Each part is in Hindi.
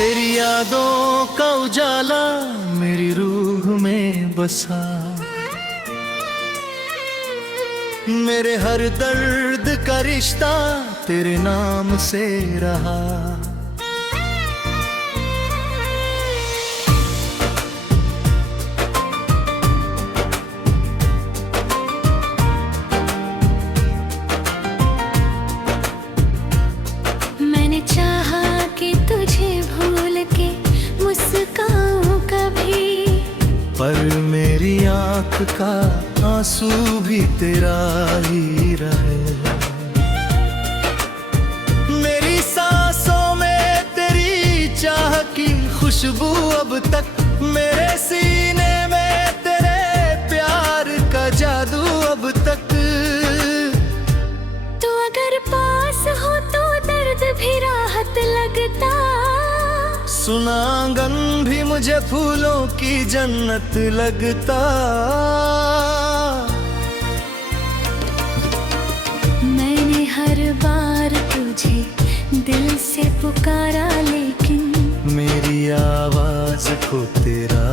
तेरी यादों का उजाला मेरी रूह में बसा, मेरे हर दर्द का रिश्ता तेरे नाम से रहा। मैंने चाहा कि तुझे भूल के मुस्काऊं कभी, पर मेरी आँख का आंसू भी तेरा ही रहे। मेरी सांसों में तेरी चाह की खुशबू अब तक, मेरे सीने में तेरे प्यार का जादू अब तक। तू अगर पास हो तो दर्द भी राहत लगता, सुना आंगन भी मुझे फूलों की जन्नत लगता। मैंने हर बार तुझे दिल से पुकारा, लेकिन मेरी आवाज को तेरा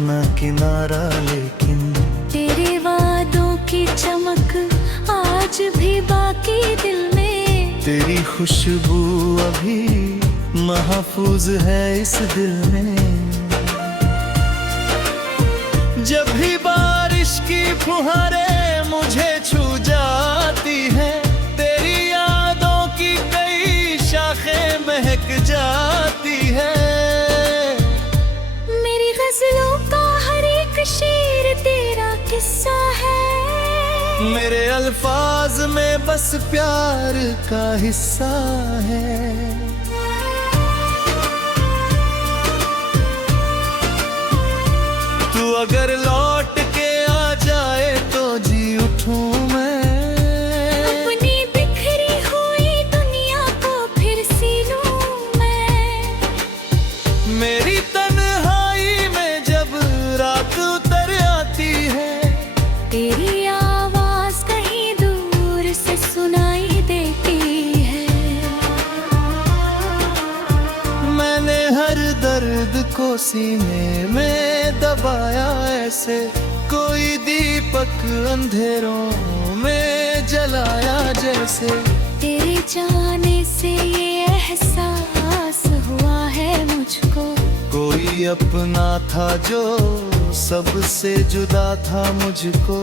न किनारा, लेकिन तेरे वादों की चमक आज भी बाकी दिल में। तेरी खुशबू अभी महफूज है इस दिल में। जब भी बारिश की फुहारें मुझे छू जाती हैं, तेरी यादों की कई शाखें महक जाती हैं। मेरी गजलों का हर एक शेर तेरा किस्सा है, मेरे अल्फाज में बस प्यार का हिस्सा है। तू अगर लौट के आ जाए तो जी उठूं मैं, अपनी बिखरी हुई दुनिया को फिर सी लूं मैं। मेरी तन्हाई में जब रात उतर आती है, तेरी आवाज कहीं दूर से सुनाई देती है। मैंने हर दर्द को सीने में दबाया ऐसे, कोई दीपक अंधेरों में जलाया जैसे। तेरे जाने से ये एहसास हुआ है मुझको, कोई अपना था जो सबसे जुदा था मुझको।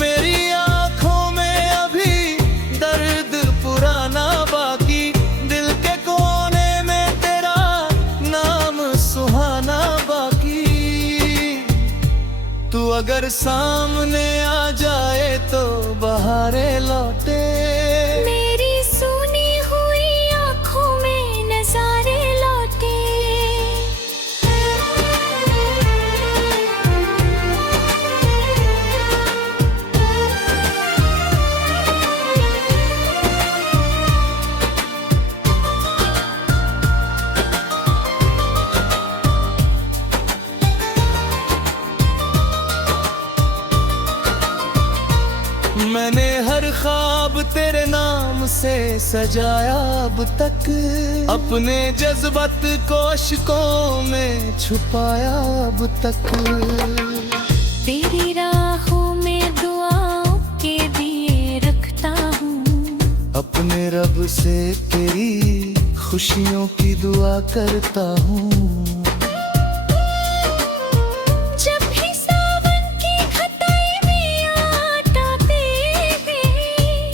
मेरी आंखों में अभी दर्द पुराना बाकी, दिल के कोने में तेरा नाम सुहाना बाकी। तू अगर सामने आ जाए तो बहारें लौटे, मेरी सुनी हुई आँखों में नजारे लौटे। मैंने हर ख्वाब तेरे नाम से सजाया अब तक, अपने जज्बात को अश्कों में छुपाया अब तक। तेरी राहों में दुआओं के दिए रखता हूँ, अपने रब से तेरी खुशियों की दुआ करता हूँ। जब भी सावन की खताई में आटाते हैं,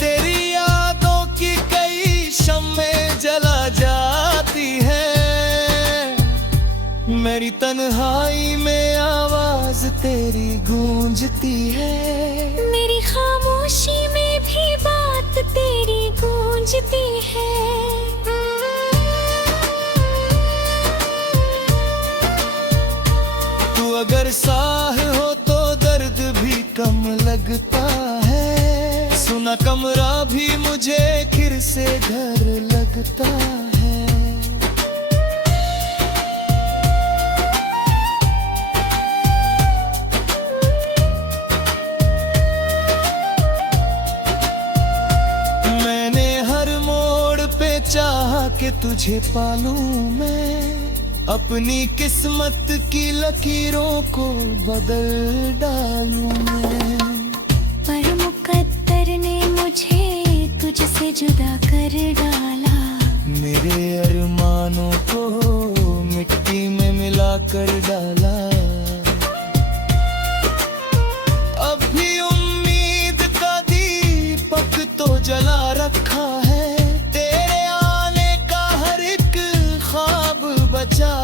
तेरी यादों की कई शम्में जला जाती हैं। मेरी तन्हाई में आवाज तेरी गूंजती है, मेरी खामोशी में भी बात तेरी गूंजती है। तू अगर साह हो तो दर्द भी कम लगता है, सुना कमरा भी मुझे फिर से घर लगता है। के तुझे पालूं मैं, अपनी किस्मत की लकीरों को बदल डालूं मैं। पर मुकद्दर ने मुझे तुझसे जुदा कर डाला, मेरे अरमानों को मिट्टी में मिला कर डाला। अब भी उम्मीद का दीपक तो जला रखा है, तेरे आने का हर एक ख्वाब बचा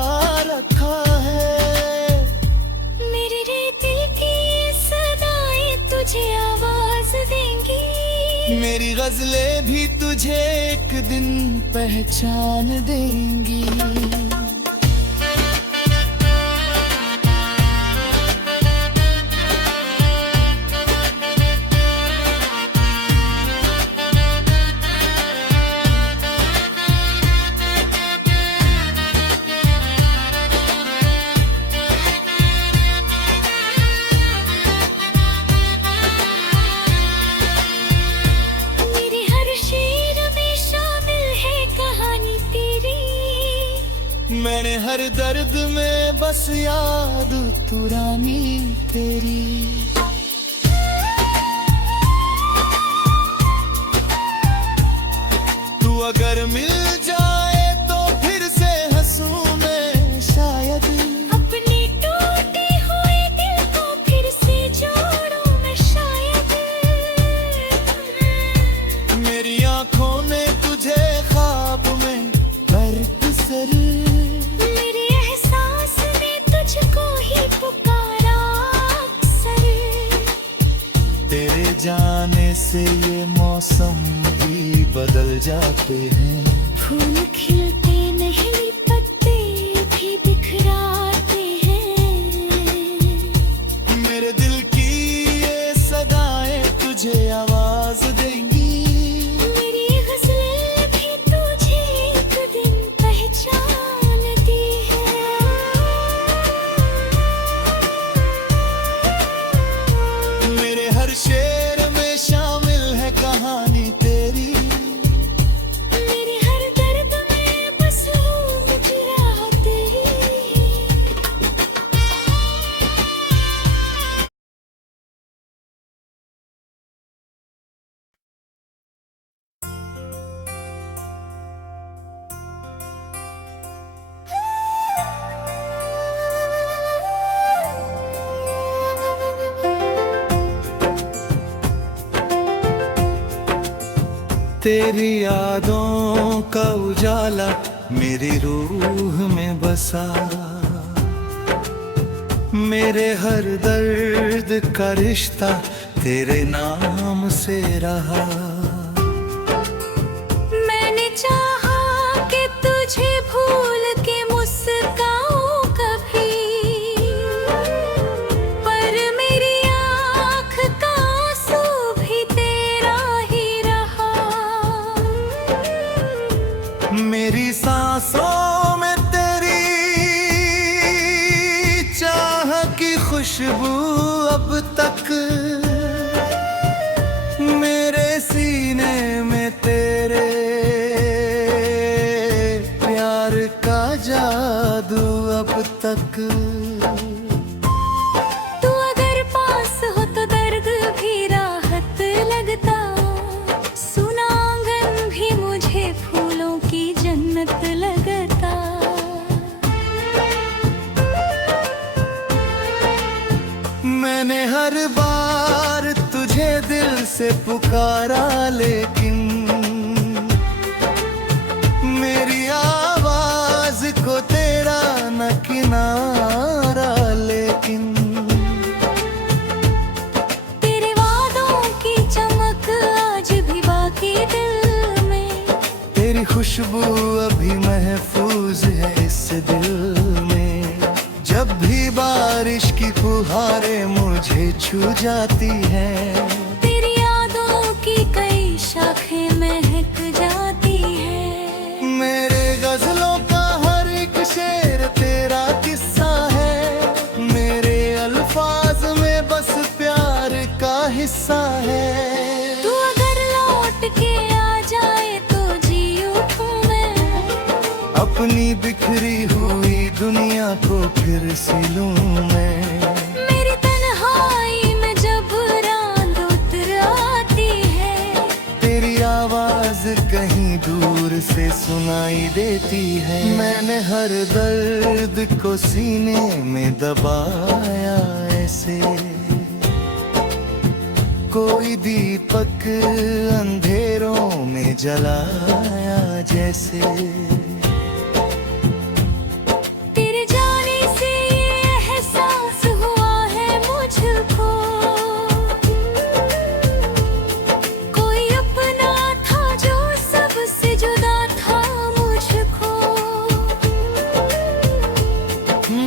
रखा है। मेरे दिल की ये सदाएं तुझे आवाज देंगी, मेरी गजलें भी तुझे एक दिन पहचान देंगी। मैंने हर दर्द में बस याद तू रानी तेरी। तू अगर मिल जाए तो फिर से हंसूं मैं शायद, अपनी टूटी हुई दिल को फिर से जोड़ूं मैं शायद। मेरी आंखों ने तुझे ख्वाब में बरसर, जाने से ये मौसम भी बदल जाते हैं। फूल खिलते नहीं, पत्ते भी बिखराते हैं। मेरे दिल की ये सदाएं तुझे आवाज देंगी, मेरी गज़लें भी तुझे एक दिन पहचानती है। मेरे हर शेर शामिल है कहानी तेरी, मेरे हर दर्द में बस हूँ मुजरा तेरी। तेरी यादों का उजाला मेरी रूह में बसा, मेरे हर दर्द का रिश्ता तेरे नाम से रहा। मैंने चाहा कि तुझे भूल के मुस्काऊं कभी, पर मेरी आँख का आंसू भी तेरा ही रहा। मेरी सांसों में तेरी चाह की खुशबू अब तक, मेरे सीने में तेरे प्यार का जादू अब तक। तू अगर पास हो तो दर्द भी राहत लगता, सुना आंगन भी मुझे फूलों की जन्नत लगता। मैंने हर बार तुझे दिल से पुकारा, लेकिन मेरी आवाज को तेरा न किनारा। लेकिन तेरे वादों की चमक आज भी बाकी दिल में, तेरी खुशबू अभी महफूज है इस दिल में। जब भी बारिश की फुहारें मुझे छू जाती हैं, तेरी यादों की कई शाखें महक जाती हैं। मेरे गजलों का हर एक शेर तेरा किस्सा है, मेरे अल्फाज में बस प्यार का हिस्सा है। तू अगर लौट के आ जाए तो जी उठूं मैं, अपनी बिखरी हुई दुनिया को फिर सिलूं मैं। मेरी तन्हाई में जब रात उतर आती है, तेरी आवाज कहीं दूर से सुनाई देती है। मैंने हर दर्द को सीने में दबाया ऐसे, कोई दीपक अंधेरों में जलाया जैसे। तेरे जाने से ये एहसास हुआ है मुझको, कोई अपना था जो सबसे जुदा था मुझको।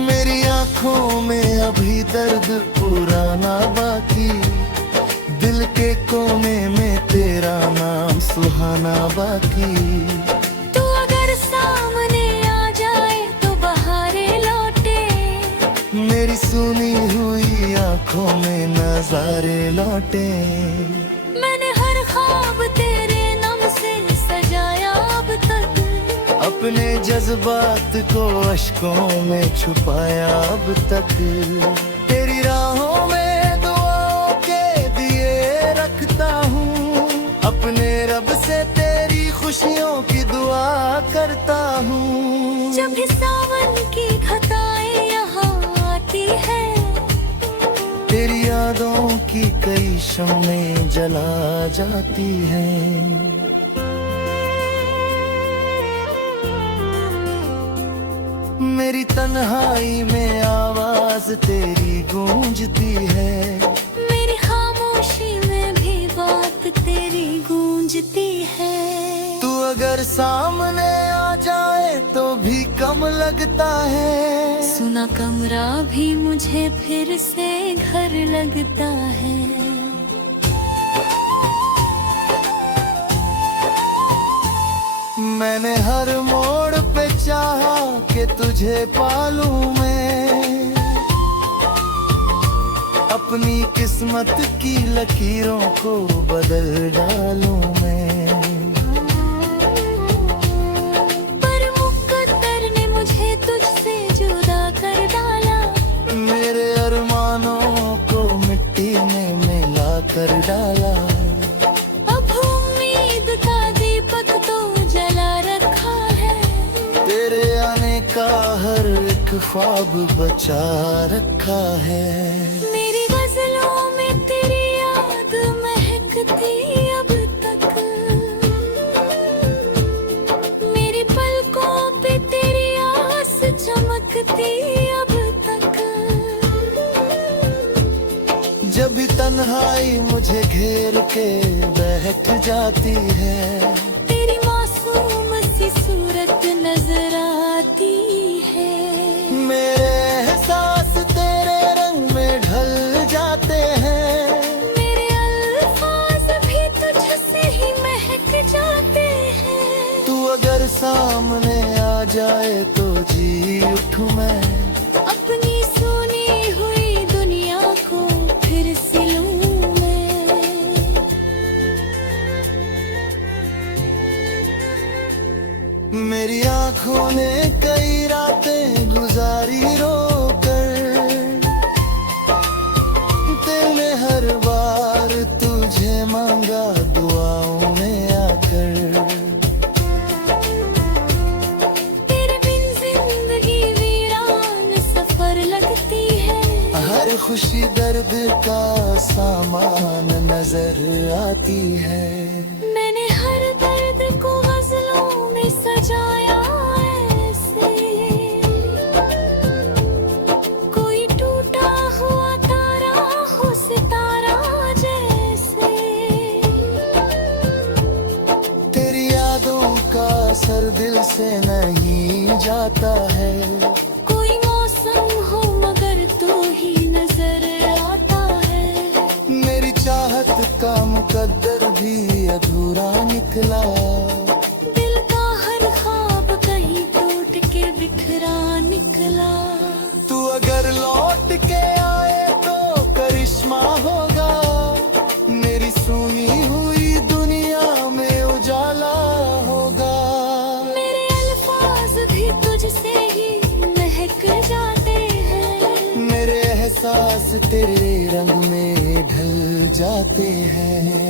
मेरी आंखों में अभी दर्द पुराना बाकी, दिल के कोने में तेरा नाम सुहाना बाकी। तू अगर सामने आ जाए तो बहारे लौटे, मेरी सुनी हुई आंखों में नजारे लौटे। मैंने हर ख्वाब तेरे नाम से सजाया अब तक, अपने जज्बात को अश्कों में छुपाया अब तक। तेरी राहों में अपने रब से तेरी खुशियों की दुआ करता हूँ। जब भी सावन की घटाएं यहाँ आती है, तेरी यादों की कई शम्में जला जाती हैं। मेरी तन्हाई में आवाज तेरी गूंजती है, मेरी खामोशी में भी बात तेरी गूंजती है। तू अगर सामने आ जाए तो भी कम लगता है, सुना कमरा भी मुझे फिर से घर लगता है। मैंने हर मोड़ पे चाहा कि तुझे पालूं मैं, अपनी किस्मत की लकीरों को बदल डालूं मैं। पर मुकद्दर ने मुझे तुझसे जुदा कर डाला, मेरे अरमानों को मिट्टी में मिला कर डाला। अब उम्मीद का दीपक तो जला रखा है, तेरे आने का हर एक ख्वाब बचा रखा है। मेरी गजलों में तेरी याद महकती अब तक, मेरी पलकों पे तेरी आस चमकती अब तक। जब भी तन्हाई मुझे घेर के बैठ जाती है, तेरी मासूम सी सूरत नजर आती है। मेरे एहसास तेरे रंग में ढल जाते हैं, मेरे अल्फाज भी तुझसे ही महक जाते हैं। तू अगर सामने आ जाए तो जी उठूं मैं, अपनी सुनी हुई दुनिया को फिर सिलूं मैं। मेरी आंखों ने कई रातें गुजारी रोकर, दिल ने हर बार तुझे मांगा दुआओं में आकर। तेरे बिन जिंदगी वीरान सफर लगती है, हर खुशी दर्द का सामान नजर आती है। मैंने हर दर्द को गजलों में सजाया ऐसे, कोई टूटा हुआ तारा हो सितारा जैसे। तेरी यादों का असर दिल से नहीं जाता है, कोई मौसम हो मगर तू ही नजर आता है। मेरी चाहत का मुकद्दर भी अधूरा निकला, दिल का हर ख्वाब कहीं टूट के बिखरा निकला। तू अगर लौट के आए तो करिश्मा होगा, मेरी सुनी हुई दुनिया में उजाला होगा। मेरे अल्फाज भी तेरे रंग में ढल जाते हैं।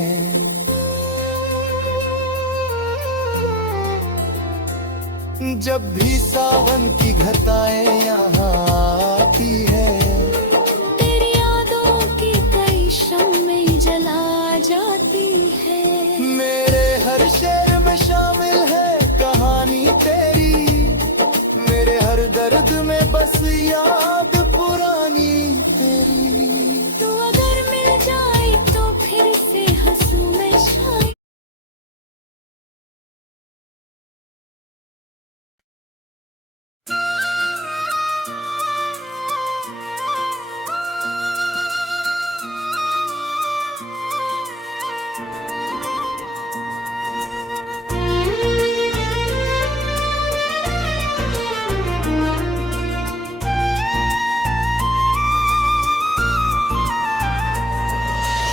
जब भी सावन की घटाएं यहाँ आती है, तेरी यादों की कई शम्में जला जाती है। मेरे हर शेर में शामिल है कहानी तेरी, मेरे हर दर्द में बस याद पुरानी तेरी। तू अगर मिल जाए तो फिर से हंसूं मैं शायद।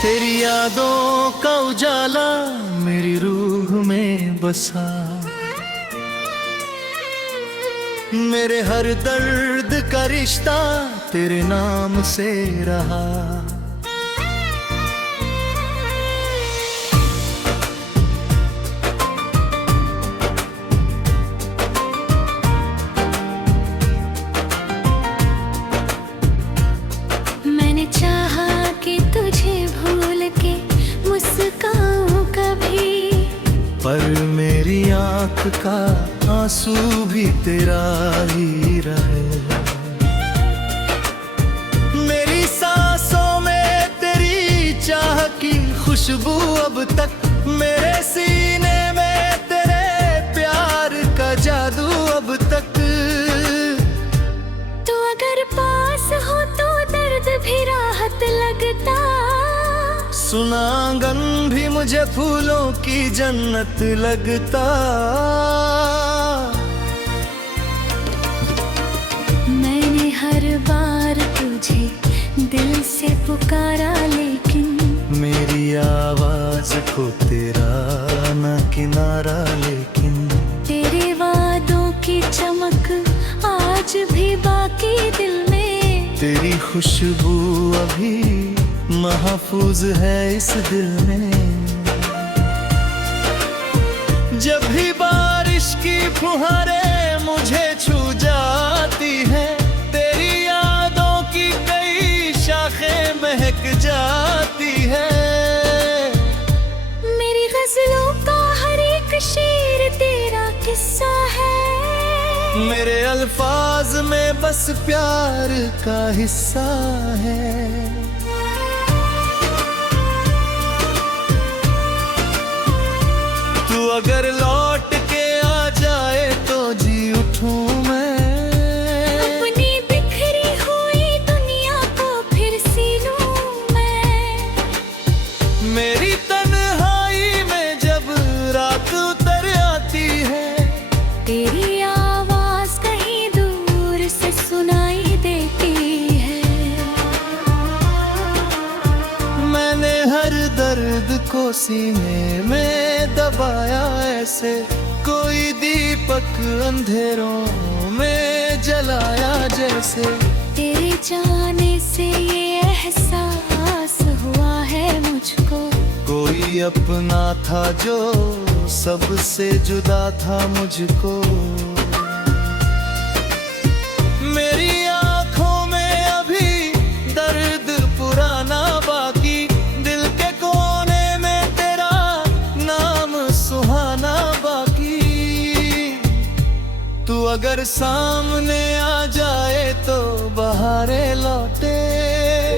तेरी यादों का उजाला मेरी रूह में बसा, मेरे हर दर्द का रिश्ता तेरे नाम से रहा। मैंने चाहा कि तुझे भूल के मुस्काऊं कभी, पर मेरी आंख का आंसू भी तेरा ही रहे। मेरी सांसों में तेरी चाह की खुशबू अब तक, मेरे सीने में तेरे प्यार का जादू अब तक। तू अगर पास हो तो दर्द भी राहत लगता, सुना आंगन भी मुझे फूलों की जन्नत लगता। मैंने हर बार तुझे दिल से पुकारा, लेकिन मेरी आवाज को तेरा न किनारा, लेकिन तेरे वादों की चमक आज भी बाकी दिल में। तेरी खुशबू अभी महफूज है इस दिल में। जब भी बारिश की फुहारें मुझे छू जाती हैं, तेरी यादों की कई शाखें महक जाती है। मेरी गजलों का हर एक शेर तेरा किस्सा है, मेरे अल्फाज में बस प्यार का हिस्सा है। तू अगर लौट के आ जाए तो जी उठूं मैं, अपनी बिखरी हुई दुनिया को फिर सी लूं मैं। मेरी तन्हाई में जब रात उतर आती है, तेरी आवाज कहीं दूर से सुनाई देती है। मैंने हर दर्द को सीने में दबाया ऐसे, कोई दीपक अंधेरों में जलाया जैसे। तेरे जाने से ये एहसास हुआ है मुझको, कोई अपना था जो सबसे जुदा था मुझको। मेरी आंखों में अभी दर्द पुराना बाकी, दिल के कोने में तेरा नाम सुहाना बाकी। तू अगर सामने आ जाए तो बहारें लौटे,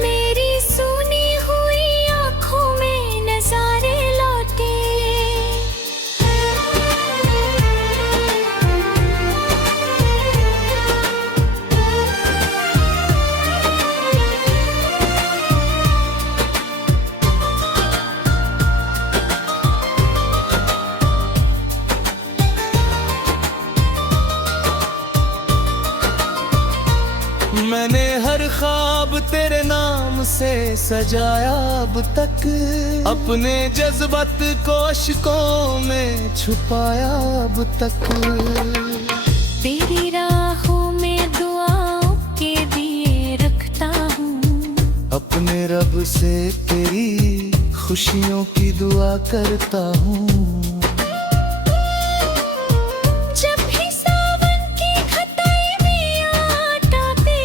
मेरी सुनी हुई आंखों में नजारे लौटे। मैंने हर ख्वाब तेरे नाम से सजाया अब तक, अपने जज्बात को अश्कों में छुपाया अब तक। तेरी राहों में दुआओं के दिए रखता हूँ, अपने रब से तेरी खुशियों की दुआ करता हूँ। जब भी सावन की घटाई में आटाते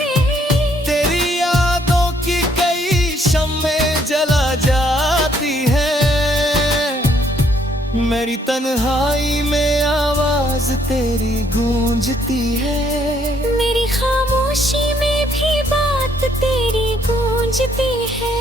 हैं, तेरी यादों की कई शम्में जला जाती हैं। मेरी तन्हाई में आवाज तेरी गूंजती है। मेरी खामोशी में भी बात तेरी गूंजती है।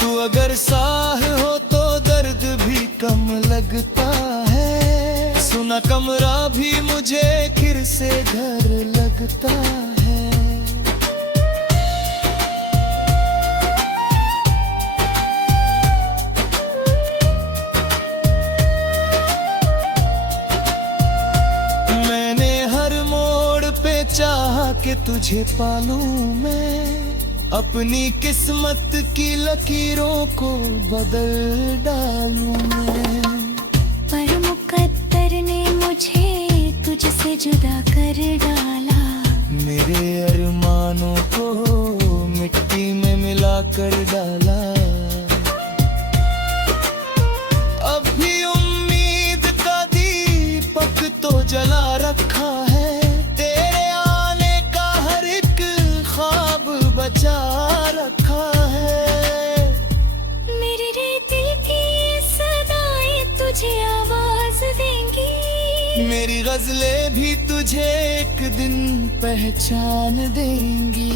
तू अगर साह हो तो दर्द भी कम लगता है। सुना कमरा भी मुझे फिर से घर लगता है। मैंने हर मोड़ पे चाहा कि तुझे पालूं मैं, अपनी किस्मत की लकीरों को बदल डालूं मैं। पर मुकद्दर ने मुझे तुझसे जुदा कर डाला। मेरे अरमानों को मिट्टी में मिला कर डाला। अब भी उम्मीद का दीपक तो जला रखा है। तेरे आने का हर एक ख्वाब बचा रखा है। मेरे रे दिल की ये सदाएं तुझे आवाज देंगी। मेरी गजलें भी तुझे एक दिन पहचान देंगी।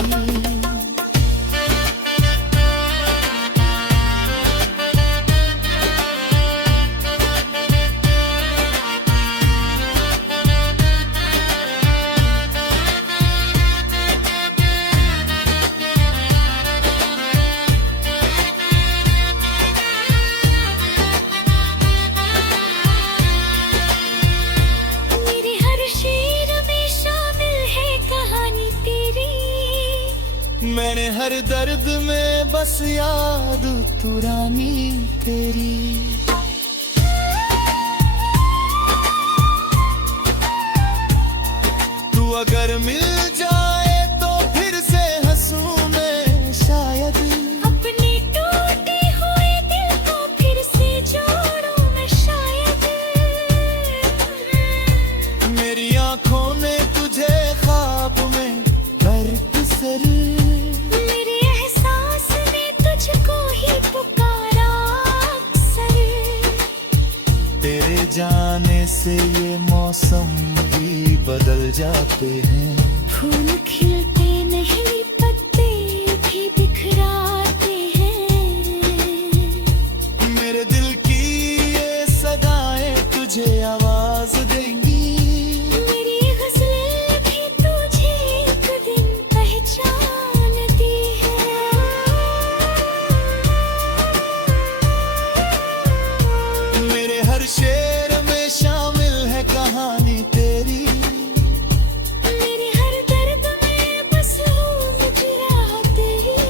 मेरे हर शेर में शामिल है कहानी तेरी। मैंने हर दर्द में बस याद तू रानी तेरी। तू अगर मिल जाए तो फिर से हंसूं मैं शायद। अपने टूटे हुए दिल को फिर से जोड़ूं मैं शायद। मेरी आंखों ने तुझे ख्वाब में बरसर। मेरे एहसास ने तुझको ही पुकारा अक्सर। तेरे जाने से ये मौसम भी बदल जाते हैं। फूल खिलते नहीं पत्ते भी बिखराते हैं। मेरे दिल की ये सदाएं तुझे आवाज देंगी। मेरी गज़लें भी तुझे एक दिन पहचानती है। मेरे हर शेर में शामिल है कहानी तेरी। मेरे हर दर्द में बस हूँ मुजराह तेरी।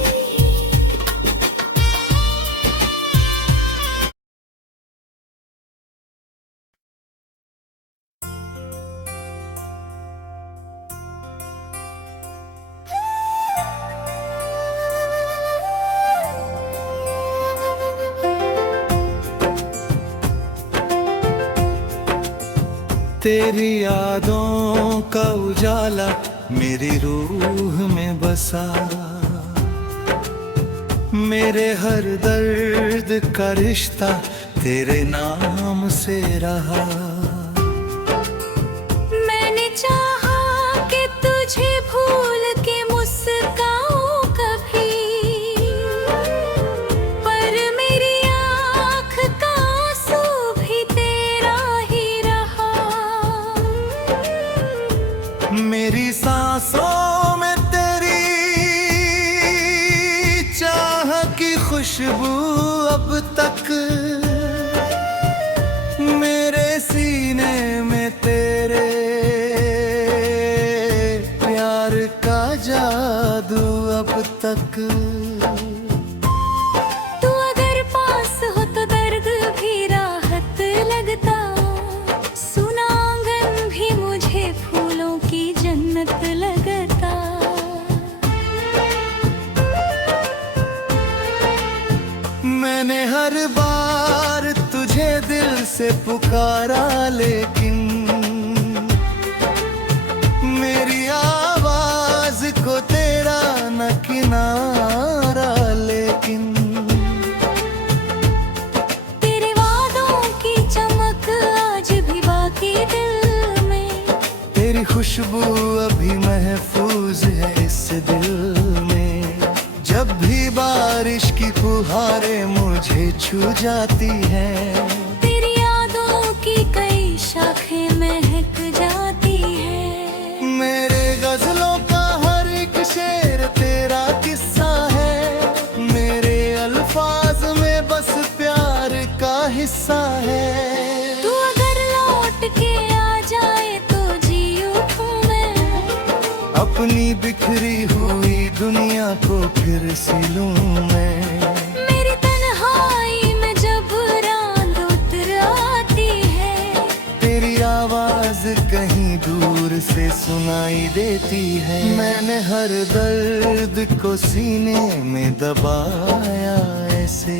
तेरी यादों का उजाला मेरी रूह में बसा। मेरे हर दर्द का रिश्ता तेरे नाम से रहा। मैंने चाहा कि तुझे भूल के मुस्काऊं कभी, पर मेरी आँख का आंसू भी तेरा ही रहा। मेरी सांसों में तेरी चाह की खुशबू अब तक। मेरे सीने में तेरे प्यार का जादू अब तक। तू अगर पास हो तो दर्द भी राहत लगता। सुना आंगन भी मुझे फूलों से पुकारा लेकिन मेरी आवाज को तेरा न किनारा लेकिन तेरे वादों की चमक आज भी बाकी दिल में, तेरी खुशबू अभी महफूज है इस दिल में। जब भी बारिश की फुहारें मुझे छू जाती हैं, तेरी यादों की कई शाखें महक जाती है। मेरे गजलों का हर एक शेर तेरा किस्सा है, मेरे अल्फाज में बस प्यार का हिस्सा है। तू अगर लौट के आ जाए तो जी उठूं मैं, अपनी बिखरी हुई दुनिया को फिर सिलूं मैं। मेरी तन्हाई में जब रात उतर आती है, तेरी आवाज कहीं दूर से सुनाई देती है। मैंने हर दर्द को सीने में दबाया ऐसे,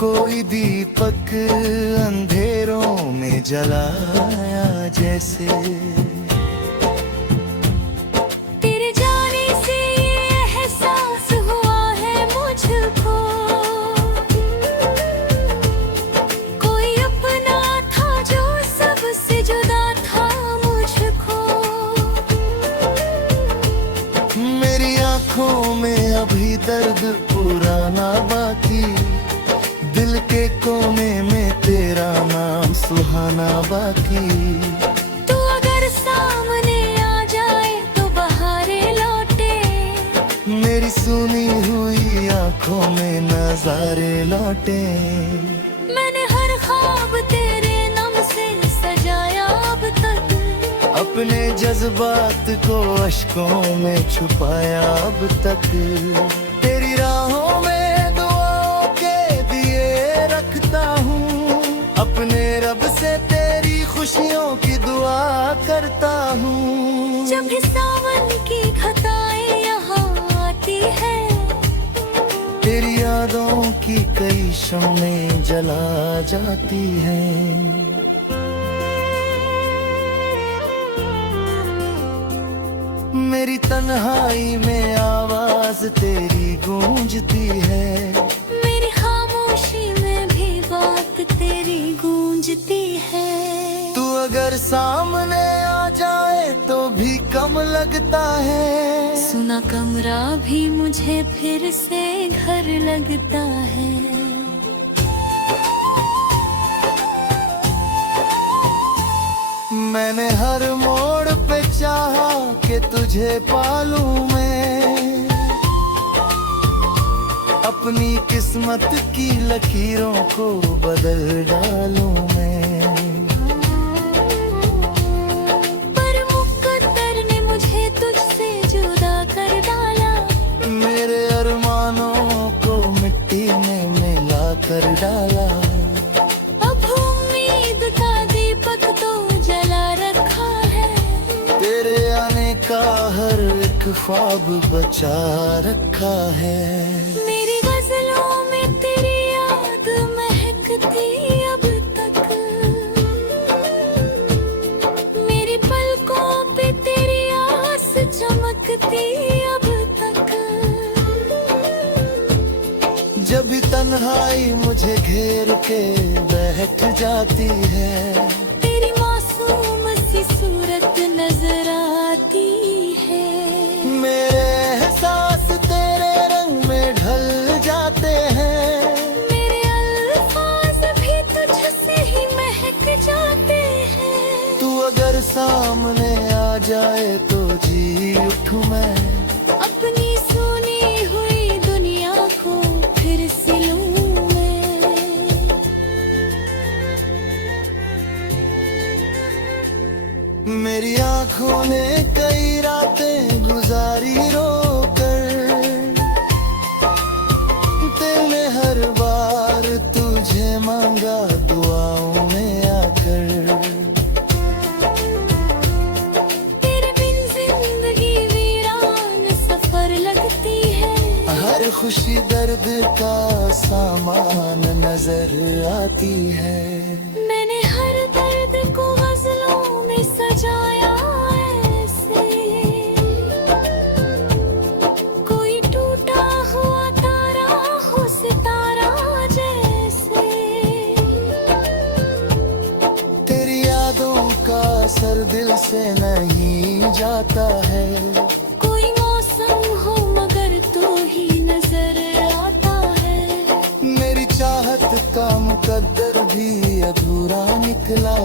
कोई दीपक अंधेरों में जलाया जैसे। तेरे जाने से ये एहसास हुआ है मुझको, कोई अपना था जो सबसे जुदा था मुझको। मेरी आंखों में अभी दर्द पुराना बाकी, दिल के कोने में तेरा नाम सुहाना बाकी। तू अगर सामने आ जाए तो बहारे लौटे, मेरी सुनी हुई आंखों में नजारे लौटे। मैंने हर ख्वाब तेरे नाम से सजाया अब तक, अपने जज्बात को अश्कों में छुपाया अब तक। तेरी राहों में दुआओं के दिए रखता हूँ, अपने रब से तेरी खुशियों की दुआ करता हूँ। जब भी सावन की घटाएं यहाँ आती है, तेरी यादों की कई शम्में जला जाती हैं। मेरी तन्हाई में आवाज तेरी गूंजती है, मेरी खामोशी में भी बात तेरी गूंजती है। तू अगर सामने आ जाए तो भी कम लगता है, सुना कमरा भी मुझे फिर से घर लगता है। मैंने हर मोड़ पे चाहा कि तुझे पालूं मैं, अपनी किस्मत की लकीरों को बदल डालूं मैं। पर मुकद्दर ने मुझे तुझसे जुदा कर डाला, मेरे अरमानों को मिट्टी में मिला कर डाला। अब उम्मीद का दीपक तो जला रखा है, तेरे आने का हर एक ख्वाब बचा रखा है। मेरी गजलों में तेरी याद महकती अब तक, मेरी पलकों पे तेरी आस चमकती अब तक। जब भी तन्हाई मुझे घेर के बैठ जाती है, तेरी मासूम सी सूरत नजर आती है। मेरे एहसास तेरे रंग में ढल जाते हैं, मेरे अल्फाज भी तुझसे ही महक जाते हैं। तू अगर सामने आ जाए तो जी उठूं मैं, अपनी सुनी हुई दुनिया को फिर सिलूं मैं। मेरी आंखों ने कई रातें गुजारी रोकर, दिल ने हर बार तुझे मांगा दुआओं में आकर। तेरे बिन जिंदगी वीरान सफर लगती है, हर खुशी दर्द का सामान नजर आती है। मैंने हर दर्द को गजलों में सजाया ऐसे, कोई टूटा हुआ तारा हो सितारा जैसे। तेरी यादों का असर दिल से नहीं जाता है, कोई मौसम हो मगर तू ही नजर आता है। मेरी चाहत का मुकद्दर भी अधूरा निकला।